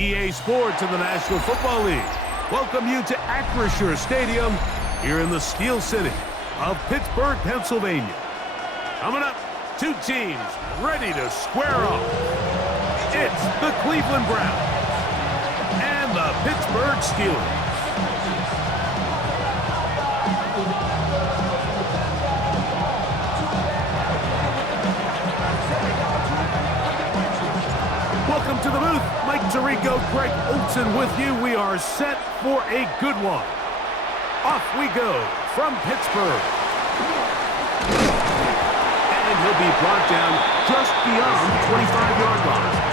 EA Sports and the National Football League welcome you to Acrisure Stadium here in the Steel City of Pittsburgh, Pennsylvania. Coming up, two teams ready to square off. It's the Cleveland Browns and the Pittsburgh Steelers. Welcome to the booth. Mike Tirico, Greg Olsen with you. We are set for a good one. Off we go from Pittsburgh. And he'll be brought down just beyond the 25-yard line.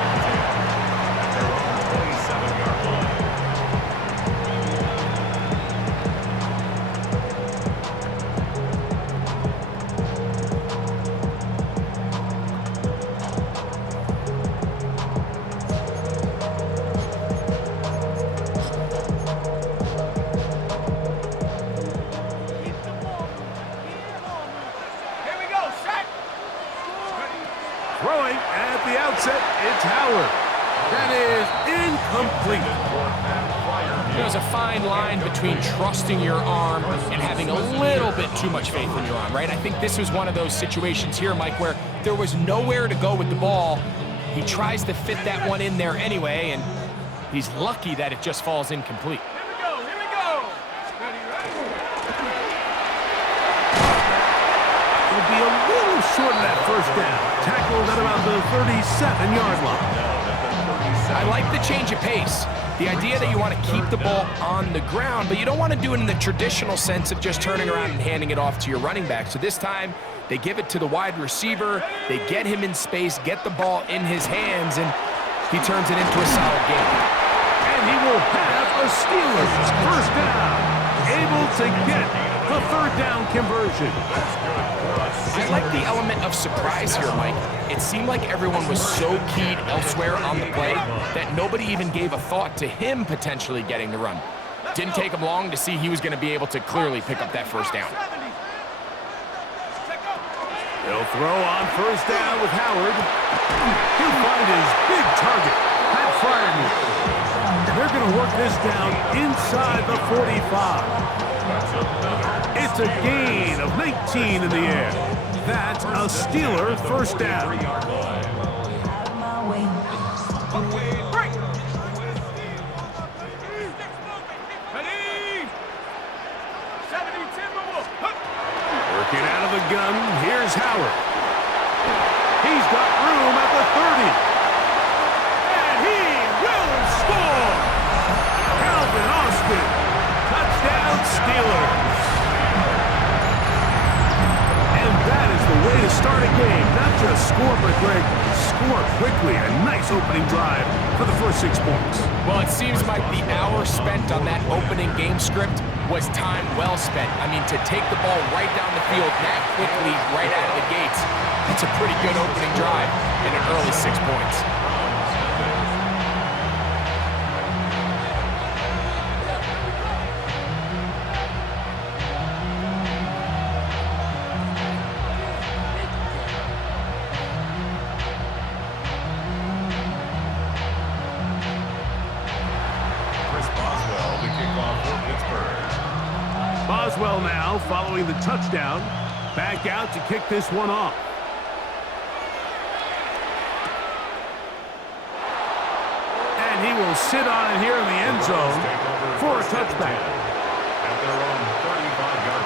Throwing at the outset, it's Howard. That is incomplete. There's a fine line between trusting your arm and having a little bit too much faith in your arm, right? I think this was one of those situations here, Mike, where there was nowhere to go with the ball. He tries to fit that one in there anyway, and he's lucky that it just falls incomplete. Here we go. Ready. He'll be a little short of that first down. Tackled at about the 37-yard line. I like the change of pace. The idea that you want to keep the ball on the ground, but you don't want to do it in the traditional sense of just turning around and handing it off to your running back. So this time, they give it to the wide receiver, they get him in space, get the ball in his hands, and he turns it into a solid game. And he will have a Steelers first down, able to get the third down conversion. I like the element of surprise here, Mike. It seemed like everyone was so keyed elsewhere on the play that nobody even gave a thought to him potentially getting the run. Didn't take him long to see he was going to be able to clearly pick up that first down. He'll throw on first down with Howard. He'll find his big target, Pat Freiermuth. They're going to work this down inside the 45. It's a gain of 19 in the air. That's a Steeler first down. Working out of the gun, here's Howard. He's got room at the 30. And he will score! Calvin Austin, touchdown Steelers. And that is the way to start a game. Not just score, but Greg, score quickly. A nice opening drive for the first 6 points. Well, it seems like the hour spent on that opening game script was time well spent. I mean, to take the ball right down the field that quickly, right out of the gates, that's a pretty good opening drive and an early 6 points. Boswell now following the touchdown. Back out to kick this one off. And he will sit on it here in the end zone for a touchback. At their own 35-yard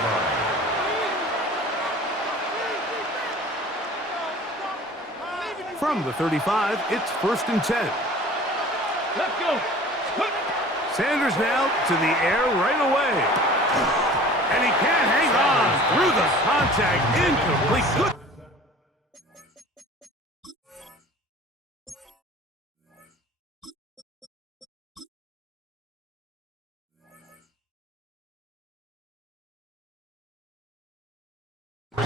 line. From the 35, it's 1st and 10. Let's go. Sanders now to the air right away. And he can't hang on through the contact. Incomplete. Good.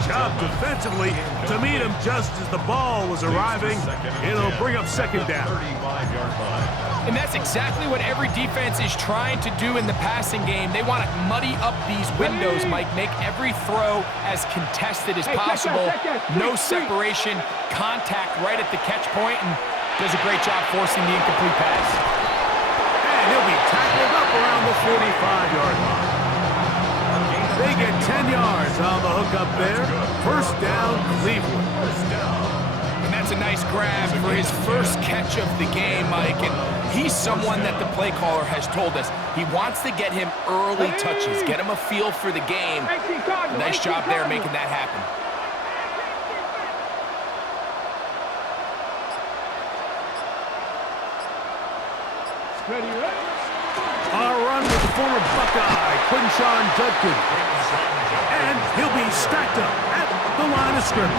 Job defensively to meet him just as the ball was arriving. It'll bring up second down. 35-yard line. And that's exactly what every defense is trying to do in the passing game. They want to muddy up these windows, Mike, make every throw as contested as possible. No separation, contact right at the catch point, and does a great job forcing the incomplete pass. And he'll be tackled up around the 45-yard line. They get 10 yards on the hook up there. First down, Cleveland. And that's a nice grab for his first catch of the game, Mike. And he's someone that the play caller has told us he wants to get him early touches, get him a feel for the game. Nice job there making that happen. Ready, ready. A run with the former Buckeye, Quinshawn Judkins. And he'll be stacked up at the line of scrimmage.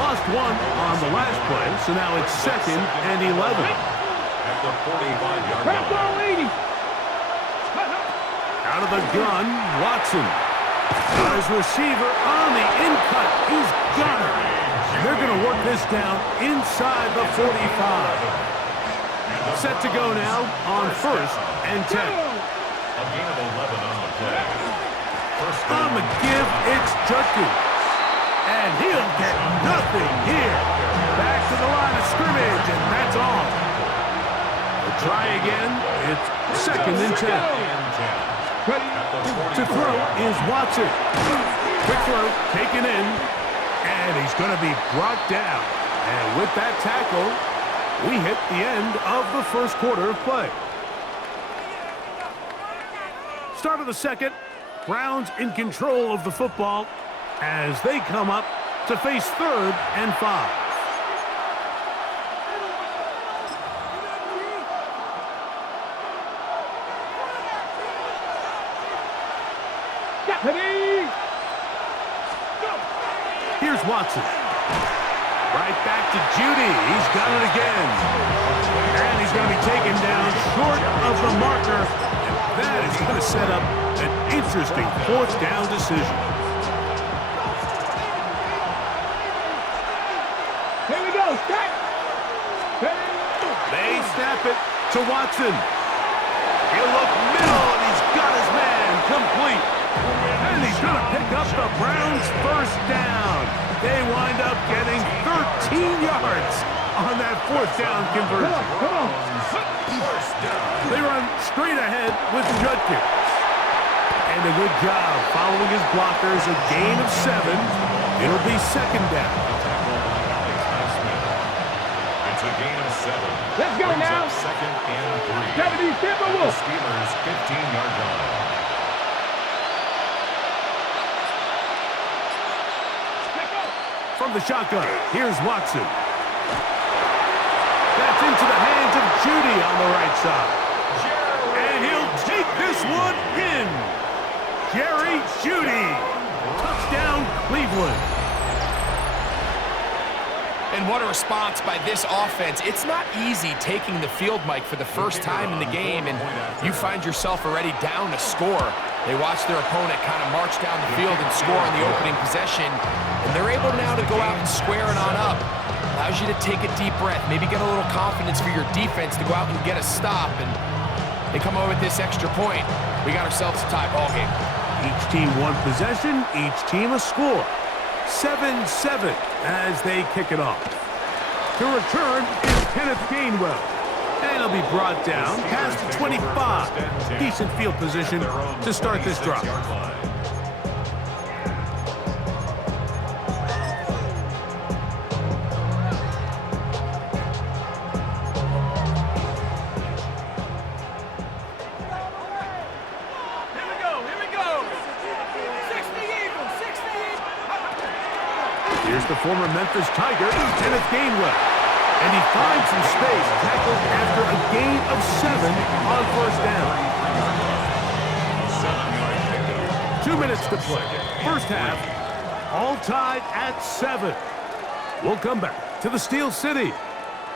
Lost one on the last play, so now it's 2nd and 11. At the 45-yard Press line. all 80. Out of the gun, Watson. Got his receiver on the in-cut. He's got it. And they're going to work this down inside the 45. Set to go now on 1st and 10. A gain of 11 on the play. First On the give, it's Judkins. And he'll get nothing here. Back to the line of scrimmage, and that's all. We'll try again. It's 2nd and 10. To throw is Watson. Quick throw taken in, and he's going to be brought down. And with that tackle, we hit the end of the first quarter of play. Start of the second. Browns in control of the football as they come up to face 3rd and 5. Ready. Here's Watson. Right back to Judy. He's got it again. And he's going to be taken down short of the marker. And that is going to set up an interesting 4th down decision. Here we go. Start. Ready. They snap it to Watson. He'll look middle, and he's got his man complete. And he's going to pick up the Browns' first down. They wind up getting 13 yards on that 4th down conversion. Come on. They run straight ahead with Judkins. And a good job following his blockers, a gain of 7. It'll be 2nd down. It's a gain of 7. Let's go Brings now. up 2nd and 3. 70 The Timberwolves. Steelers' 15-yard line. From the shotgun, here's Watson. That's into the hands of Judy on the right side. And he'll take this one in. Jerry Judy. Touchdown, Cleveland. And what a response by this offense. It's not easy taking the field, Mike, for the first time in the game, and you find yourself already down a score. They watch their opponent kind of march down the field and score on the opening possession, and they're able now to go out and square it on up. Allows you to take a deep breath, maybe get a little confidence for your defense to go out and get a stop, and they come away with this extra point. We got ourselves a tie ball game. Each team one possession, each team a score. 7-7 as they kick it off. To return is Kenneth Gainwell. And he'll be brought down past the 25. Decent field position to start this drive. Here's the former Memphis Tiger, Kenneth Gainwell. And he finds some space, tackled after a gain of 7 on 1st down. 2 minutes to play. First half, all tied at 7. We'll come back to the Steel City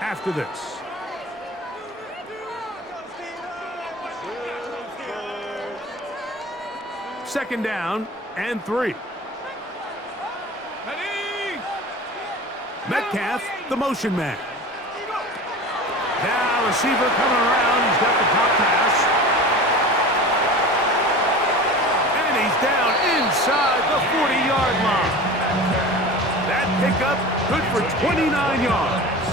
after this. Second down and 3. Metcalf, the motion man. Now receiver coming around. He's got the top pass. And he's down inside the 40-yard line. That pickup good for 29 yards.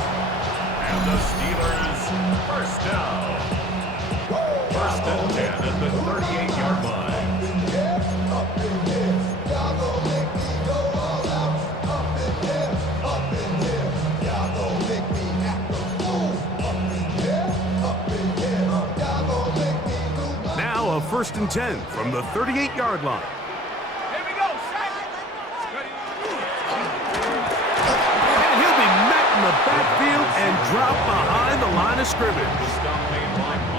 And the Steelers First down. First and 10 at the 38-yard line. Now a first and 10 from the 38-yard line. Here we go, set. Ready. And he'll be met in the backfield and dropped behind the line of scrimmage.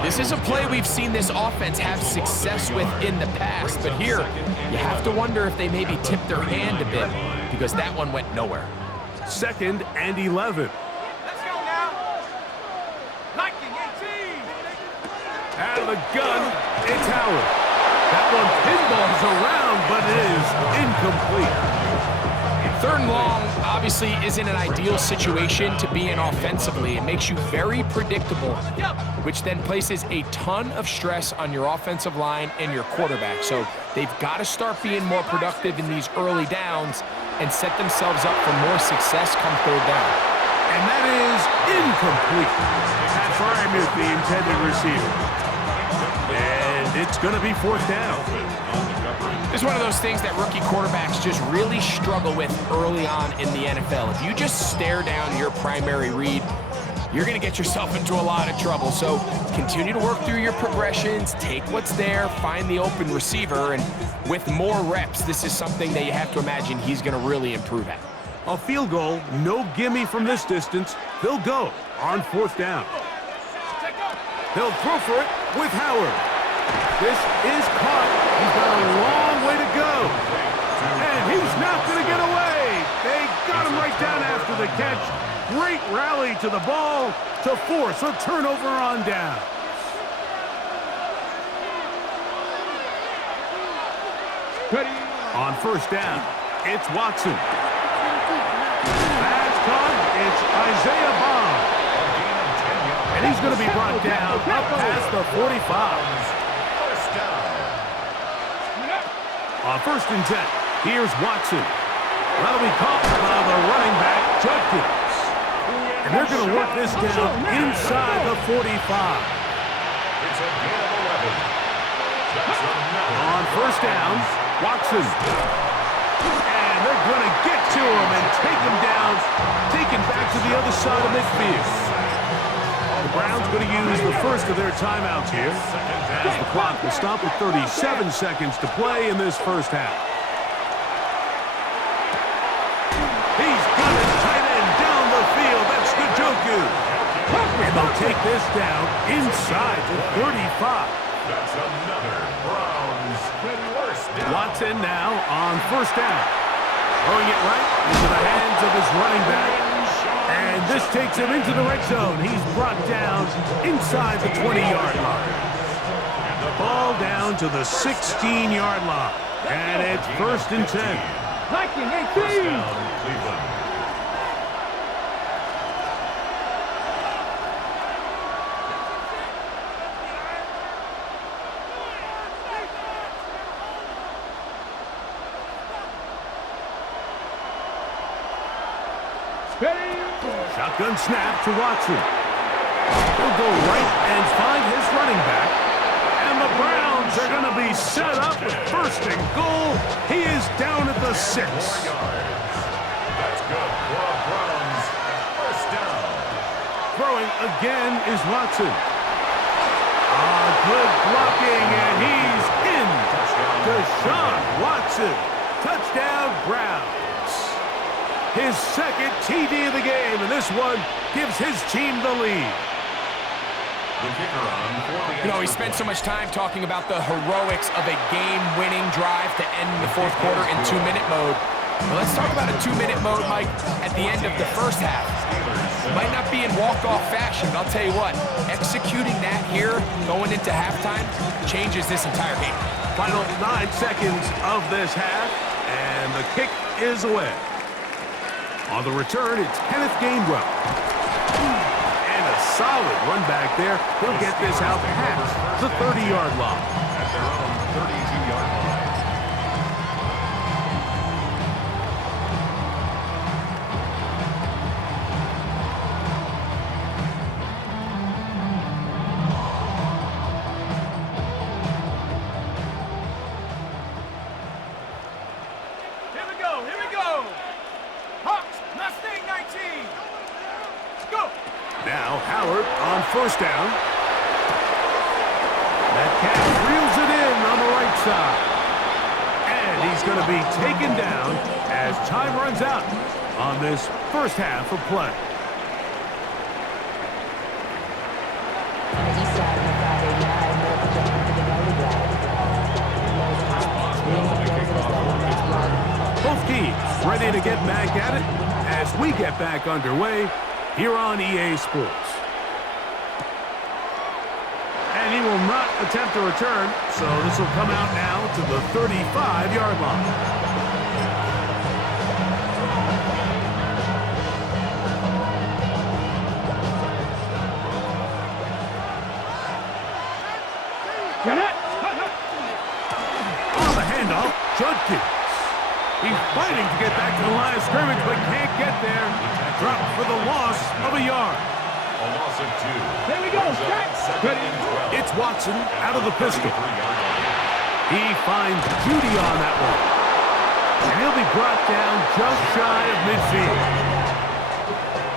This is a play we've seen this offense have success with in the past, but here you have to wonder if they maybe tipped their hand a bit because that one went nowhere. Second and 11. Let's go now. Liking 18. Out of the gun, it's Howard. That one pinballs around, but it is incomplete. Third and long obviously isn't an ideal situation to be in offensively. It makes you very predictable, which then places a ton of stress on your offensive line and your quarterback. So they've got to start being more productive in these early downs and set themselves up for more success come third down. And that is incomplete. Pat Freiermuth, the intended receiver. And it's going to be fourth down. It's one of those things that rookie quarterbacks just really struggle with early on in the NFL. If you just stare down your primary read, you're going to get yourself into a lot of trouble. So continue to work through your progressions, take what's there, find the open receiver, and with more reps, this is something that you have to imagine he's going to really improve at. A field goal, no gimme from this distance. They'll go on fourth down. They'll throw for it with Howard. This is caught. He's got a long way to go. And he's not going to get away. They got him right down after the catch. Great rally to the ball to force a turnover on down. Ready. On first down, it's Watson. That's caught. It's Isaiah Bond. And he's going to be brought down up past the 45. On first and 10, here's Watson. That'll be caught by the running back, Judkins. And they're going to work this down inside the 45. It's a gain of 11. On first down, Watson. And they're going to get to him and take him down, take him back to the other side of midfield. The Browns going to use the first of their timeouts here, as the clock will stop with 37 seconds to play in this first half. He's got his tight end down the field. That's Njoku. And they'll take this down inside the 35. That's another Browns first down. Watson now on first down. Throwing it right into the hands of his running back. And this takes him into the red zone. He's brought down inside the 20-yard line. Ball down to the 16-yard line. And it's first and 10. Liking 18. Cleveland. Ready. Shotgun snap to Watson. He'll go right and find his running back. And the Browns are going to be set up with first and goal. He is down at the 6. That's good for a Browns first down. Throwing again is Watson. Good blocking, and he's in. Deshaun Watson. Touchdown, Browns. His second TD of the game, and this one gives his team the lead. The kicker on for the You know, we spent so much time talking about the heroics of a game-winning drive to end the fourth quarter in 2-minute mode. Well, let's talk about a 2-minute mode, Mike, at the end of the first half. It might not be in walk-off fashion, but I'll tell you what, executing that here, going into halftime, changes this entire game. Final 9 seconds of this half, and the kick is away. On the return, it's Kenneth Gainwell. And a solid run back there. He'll get this out past the 30-yard line. at their own 32-yard line. first down. Metcalf reels it in on the right side. And he's going to be taken down as time runs out on this first half of play. Both teams ready to get back at it as we get back underway here on EA Sports. And he will not attempt a return, so this will come out now to the 35-yard line. On the handoff, Judkins. He's fighting to get back to the line of scrimmage, but can't get there. Dropped for the loss of a yard. A loss of 2. Here we go. It's Watson out of the pistol. He finds Judy on that one. And he'll be brought down just shy of midfield.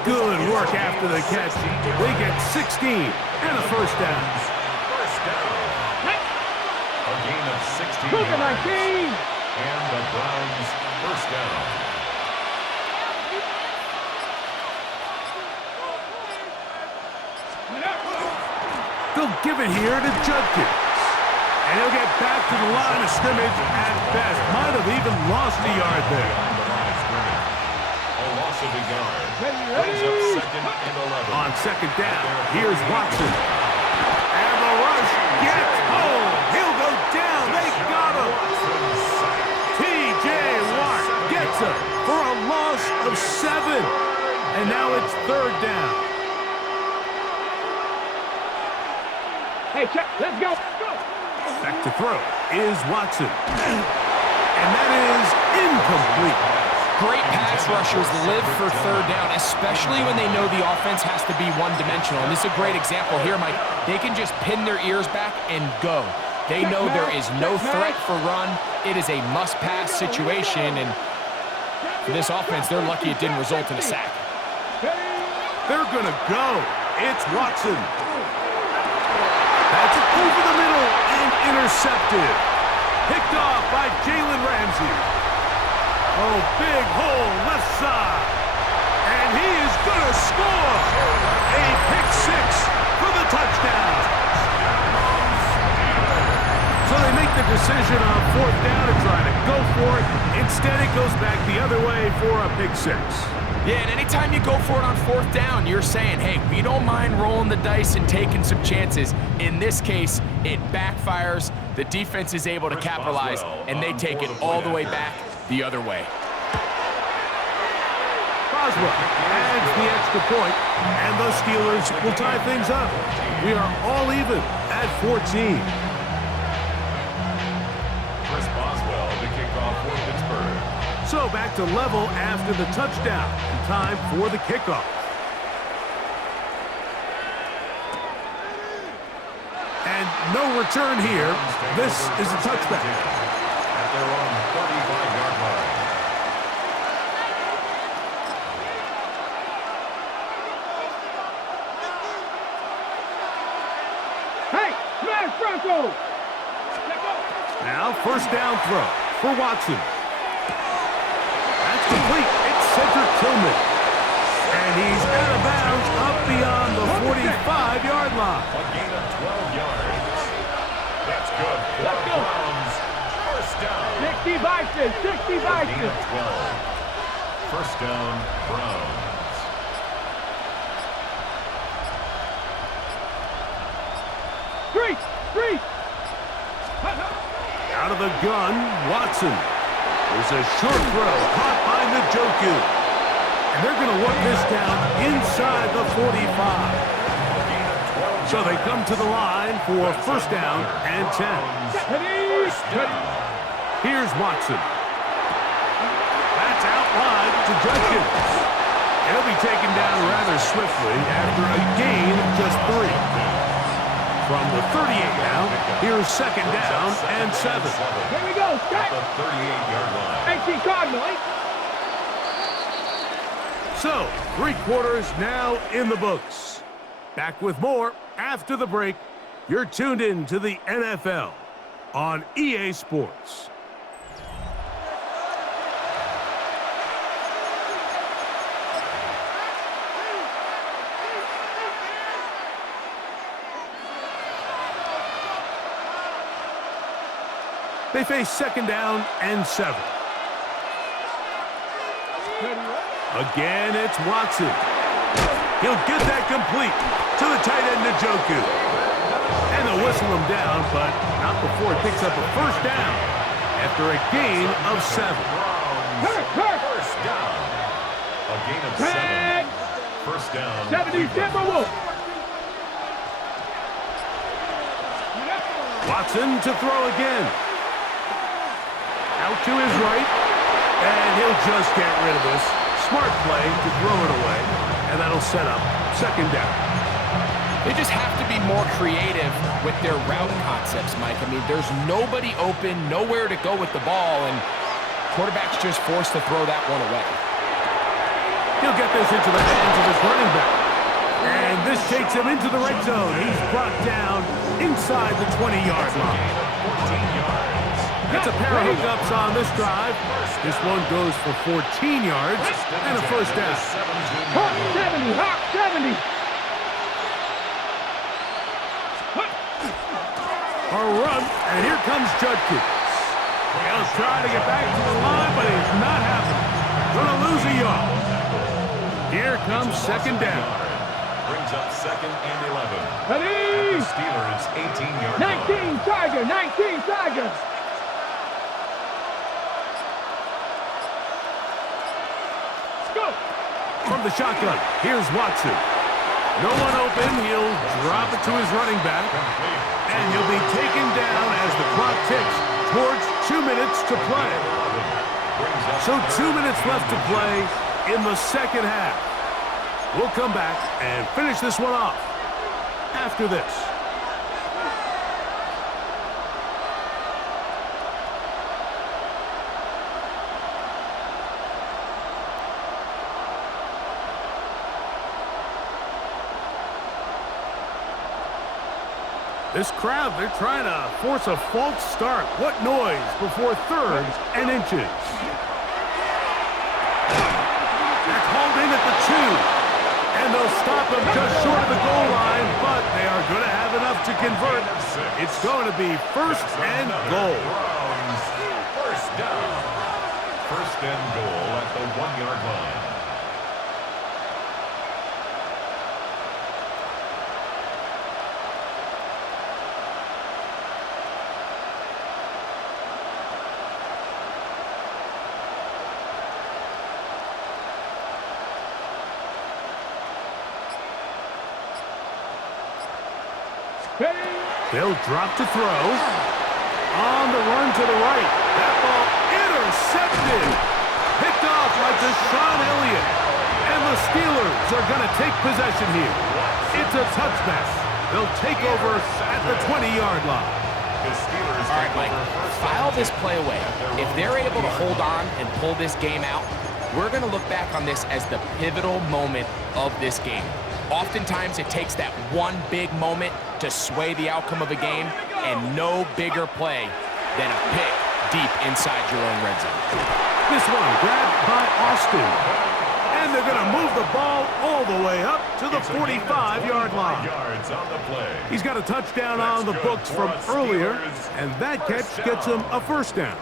Good work after the catch. They get 16 and a first down. First down. A gain of 16 Look at my yards. team. And the Browns first down. They'll give it here to Judkins. And he'll get back to the line of scrimmage at best. Might have even lost a yard there. On the line of scrimmage. A loss of a yard. Ready, Brings up ready. second and 11. On second down, here's Watson. And the rush gets home. He'll go down. They got him. T.J. Watt gets him for a loss of 7. And now it's third down. Hey, check. Let's go. Go. Back to throw is Watson. And that is incomplete. Great pass rushers live for third down, especially when they know the offense has to be one-dimensional. And this is a great example here, Mike. They can just pin their ears back and go. They know there is no threat for run. It is a must-pass situation, and for this offense, they're lucky it didn't result in a sack. They're going to go. It's Watson. That's over the middle and intercepted. Picked off by Jalen Ramsey. Oh, big hole left side. And he is going to score. A pick 6 for the touchdown. So they make the decision on fourth down to try to go for it. Instead, it goes back the other way for a pick 6. Yeah, and anytime you go for it on fourth down, you're saying, hey, we don't mind rolling the dice and taking some chances. In this case, it backfires. The defense is able to capitalize, and they take it all the way back the other way. Boswell adds the extra point, and the Steelers will tie things up. We are all even at 14. Chris Boswell, the kickoff for Pittsburgh. So back to level after the touchdown. And time for the kickoff. And no return here. This is a touchback. At their own 35-yard line. Hey, smash Bronco. Now first down throw for Watson. That's complete. It's Cedric Tillman. And he's out of bounds up beyond the 45-yard line. A gain of 12 yards. That's good. Let's go. Browns first down. 60 Bison. 60 A gain Bison. of 12. First down, Browns. Three. Out of the gun, Watson. There's a short throw caught by Njoku. And they're going to work this down inside the 45. So they come to the line for first down and 10. Here's Watson. That's out wide to Judkins. He'll be taken down rather swiftly after a gain of just 3. From the 38 now, here's second down and 7. Here we go. At the 38-yard line. 18 Cardinal. So, 3 quarters now in the books. Back with more after the break. You're tuned in to the NFL on EA Sports. They face second down and 7. Again, it's Watson. He'll get that complete to the tight end, Njoku. And they'll whistle him down, but not before he picks up a first down after a gain of 7. First down. A gain of 7. First down. 70 Timberwolves. Watson to throw again. Out to his right, and he'll just get rid of this. Smart play to throw it away, and that'll set up second down. They just have to be more creative with their route concepts, Mike. I mean, there's nobody open, nowhere to go with the ball, and quarterback's just forced to throw that one away. He'll get this into the hands of his running back. And this takes him into the red zone. He's brought down inside the 20-yard line. 14 yards. That's a pair of hookups on this drive. This one goes for 14 yards and a first down. Hawk 70, Hawk 70. A run, and here comes Judkins. He'll try to get back to the line, but he's not happening. Gonna lose a yard. Here comes second down. Brings up second and 11. Ready? The Steelers' 18-yard line. 19 Tiger, 19 Tiger. From the shotgun, here's Watson. No one open, he'll drop it to his running back. And he'll be taken down as the clock ticks towards 2 minutes to play. So 2 minutes left to play in the second half. We'll come back and finish this one off after this. This crowd, they're trying to force a false start. What noise before third and inches. They're called in at the 2. And they'll stop him just short of the goal line, but they are going to have enough to convert. It's going to be first and goal. First down. First and goal at the 1-yard line. They'll drop to throw. On the run to the right. That ball intercepted. Picked off by Deshaun Elliott. And the Steelers are going to take possession here. It's a touchback. They'll take over at the 20-yard line. All right, Mike, file this play away. If they're able to hold on and pull this game out, we're going to look back on this as the pivotal moment of this game. Oftentimes, it takes that one big moment to sway the outcome of a game, and no bigger play than a pick deep inside your own red zone. This one grabbed by Austin. And they're going to move the ball all the way up to the 45-yard line. He's got a touchdown on the books from earlier, and that catch gets him a first down.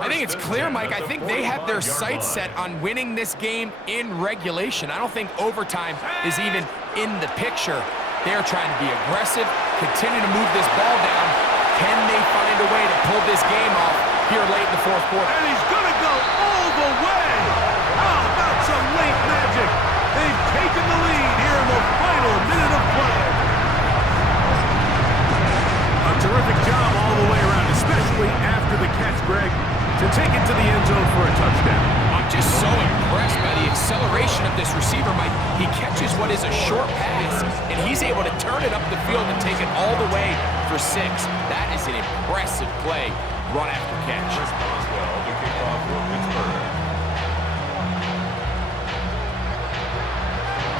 I think it's clear, Mike. I think they have their sights set on winning this game in regulation. I don't think overtime is even in the picture. They're trying to be aggressive, continue to move this ball down. Can they find a way to pull this game off here late in the fourth quarter? And he's going to go all the way. How about some late magic? They've taken the lead here in the final minute of play. A terrific job all the way around, especially after the catch, Greg, to take it to the end zone for a touchdown. I'm just so impressed by the acceleration of this receiver, Mike. He catches what is a short pass, and he's able to turn it up the field and take it all the way for 6. That is an impressive play, run after catch. Chris Boswell to kick off for Pittsburgh.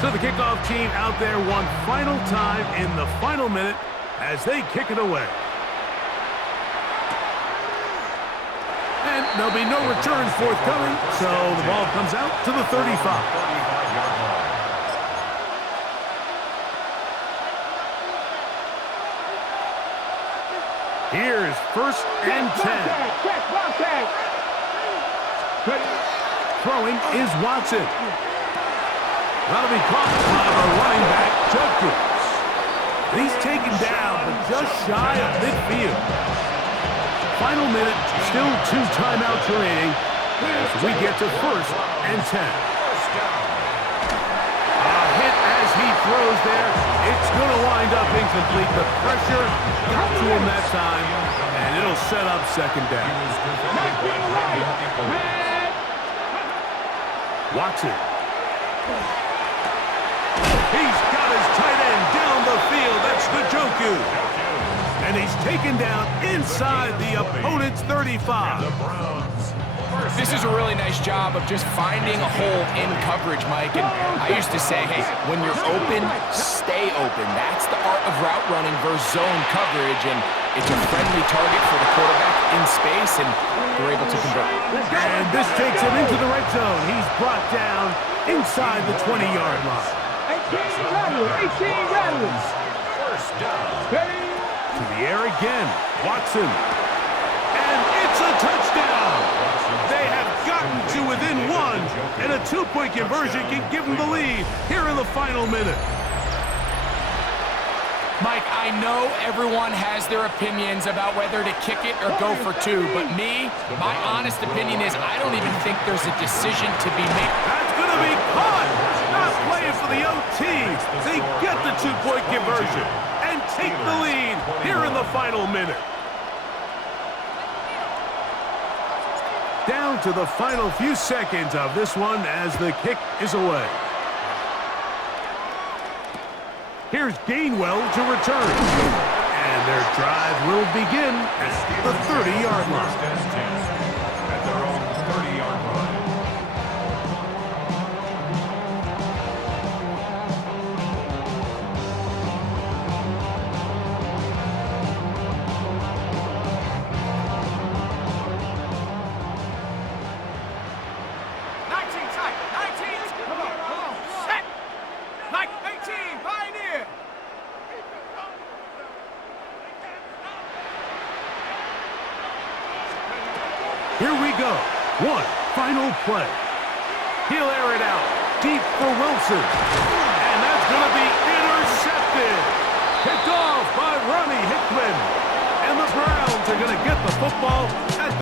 So the kickoff team out there one final time in the final minute as they kick it away. And there'll be no return forthcoming, so the ball comes out to the 35. 35-yard line. Here's first and 10. Throwing is Watson. That'll be caught by the running back, Judkins. He's taken down, but just shy of midfield. Final minute, still 2 timeouts remaining as we get to first and 10. A hit as he throws there. It's going to wind up incomplete. The pressure got to him that time, and it'll set up second down. Watson. He's got his tight end down the field. That's Njoku. And he's taken down inside the opponent's 35. This is a really nice job of just finding a hole in coverage, Mike. And I used to say, hey, when you're open, stay open. That's the art of route running versus zone coverage. And it's a friendly target for the quarterback in space, and they're able to convert. And this takes him into the red zone. He's brought down inside the 20-yard line. 18 rattlers. First down. To the air again. Watson. And it's a touchdown. They have gotten to within 1, and a 2-point conversion can give them the lead here in the final minute. Mike, I know everyone has their opinions about whether to kick it or go for 2, but my honest opinion is I don't even think there's a decision to be made. That's going to be caught. Not playing for the OT. They get the 2-point conversion and take the lead here in the final minute. Down to the final few seconds of this one as the kick is away. Here's Gainwell to return. And their drive will begin at the 30-yard line. First and 10 at their own 30-yard line. Here we go. One final play. He'll air it out deep for Wilson. And that's going to be intercepted. Picked off by Ronnie Hickman. And the Browns are going to get the football at